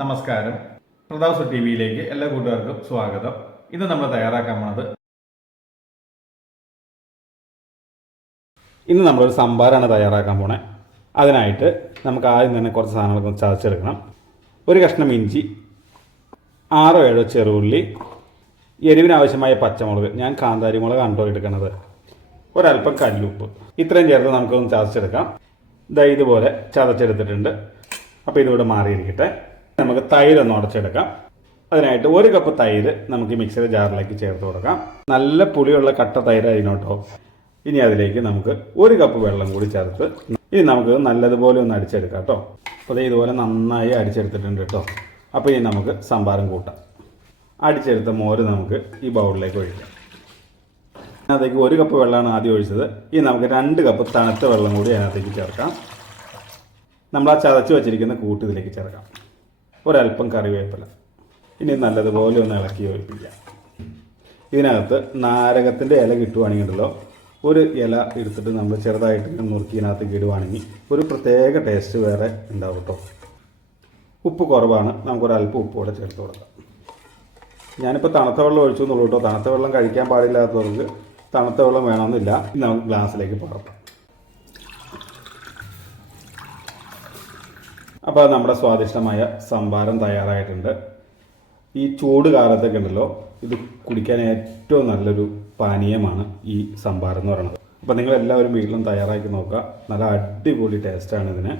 നമസ്കാരം. പ്രതാപ്സ് ടി വിയിലേക്ക് എല്ലാ കൂട്ടുകാർക്കും സ്വാഗതം. ഇന്ന് നമ്മൾ തയ്യാറാക്കാൻ പോണത് ഇന്ന് നമ്മളൊരു സംഭാരാണ് തയ്യാറാക്കാൻ പോണേ. അതിനായിട്ട് നമുക്ക് ആദ്യം തന്നെ കുറച്ച് സാധനങ്ങളൊക്കെ ചതച്ചെടുക്കണം. ഒരു കഷ്ണം ഇഞ്ചി ആറോ ഏഴോ ചെറുള്ളി എരിവിനാവശ്യമായ പച്ചമുളക്. ഞാൻ കാന്താരി മുളക് കണ്ടോ എടുക്കുന്നത് ഒരല്പം കല്ലുപ്പ്. ഇത്രയും ചേർത്ത് നമുക്കൊന്ന് ചതച്ചെടുക്കാം. ഇതാ ഇതുപോലെ ചതച്ചെടുത്തിട്ടുണ്ട്. അപ്പോൾ ഇതിവിടെ മാറിയിരിക്കട്ടെ. നമുക്ക് തൈര് ഒന്ന് ഉടച്ചെടുക്കാം. അതിനായിട്ട് ഒരു കപ്പ് തൈര് നമുക്ക് മിക്സിയുടെ ജാറിലേക്ക് ചേർത്ത് കൊടുക്കാം. നല്ല പുളിയുള്ള കട്ട തൈര് അതിനോട്ടോ. ഇനി അതിലേക്ക് നമുക്ക് ഒരു കപ്പ് വെള്ളം കൂടി ചേർത്ത് ഇനി നമുക്ക് നല്ലതുപോലെ ഒന്ന് അടിച്ചെടുക്കാം കേട്ടോ. അപ്പോൾ ഇതുപോലെ നന്നായി അടിച്ചെടുത്തിട്ടുണ്ട് കേട്ടോ. അപ്പോൾ ഇനി നമുക്ക് സംഭാരം കൂട്ടാം. അടിച്ചെടുത്ത മോര് നമുക്ക് ഈ ബൗളിലേക്ക് ഒഴിക്കാം. അതിനകത്തേക്ക് ഒരു കപ്പ് വെള്ളമാണ് ആദ്യം ഒഴിച്ചത്. ഇനി നമുക്ക് രണ്ട് കപ്പ് തണുത്ത വെള്ളം കൂടി അതിനകത്തേക്ക് ചേർക്കാം. നമ്മൾ ആ ചതച്ച് വെച്ചിരിക്കുന്ന കൂട്ട് ഇതിലേക്ക് ചേർക്കാം. ഒരല്പം കറിവേപ്പില ഇനി നല്ലതുപോലെ ഒന്ന് ഇളക്കി യോജിപ്പിക്കാം ഇതിനകത്ത് നാരകത്തിന്റെ ഇല കിട്ടുവാണെങ്കിൽ ഉണ്ടല്ലോ ഒരു ഇല എടുത്തിട്ട് നമ്മൾ ചെറുതായിട്ട് നുറുക്കി ഇടുവാണെങ്കിൽ ഒരു പ്രത്യേക ടേസ്റ്റ് വേറെ ഉണ്ടാവും കേട്ടോ ഉപ്പ് കുറവാണ് നമുക്കൊരല്പം ഉപ്പ് കൂടെ ചേർത്ത് കൊടുക്കാം. ഞാനിപ്പോൾ തണുത്ത വെള്ളം ഒഴിച്ചു എന്നുള്ളൂ കേട്ടോ തണുത്ത വെള്ളം കഴിക്കാൻ പാടില്ലാത്തവർക്ക് തണുത്ത വെള്ളം വേണമെന്നില്ല. നമുക്ക് ഗ്ലാസ്സിലേക്ക് പകർത്താം. അപ്പോൾ നമ്മുടെ സ്വാദിഷ്ടമായ സംഭാരം തയ്യാറായിട്ടുണ്ട്. ഈ ചൂട് കാലത്തൊക്കെ ഉണ്ടല്ലോ ഇത് കുടിക്കാൻ ഏറ്റവും നല്ലൊരു പാനീയമാണ് ഈ സംഭാരം എന്ന് പറയുന്നത്. അപ്പോൾ നിങ്ങളെല്ലാവരും വീട്ടിലും തയ്യാറാക്കി നോക്കുക. നല്ല അടിപൊളി ടേസ്റ്റാണ് ഇതിന്.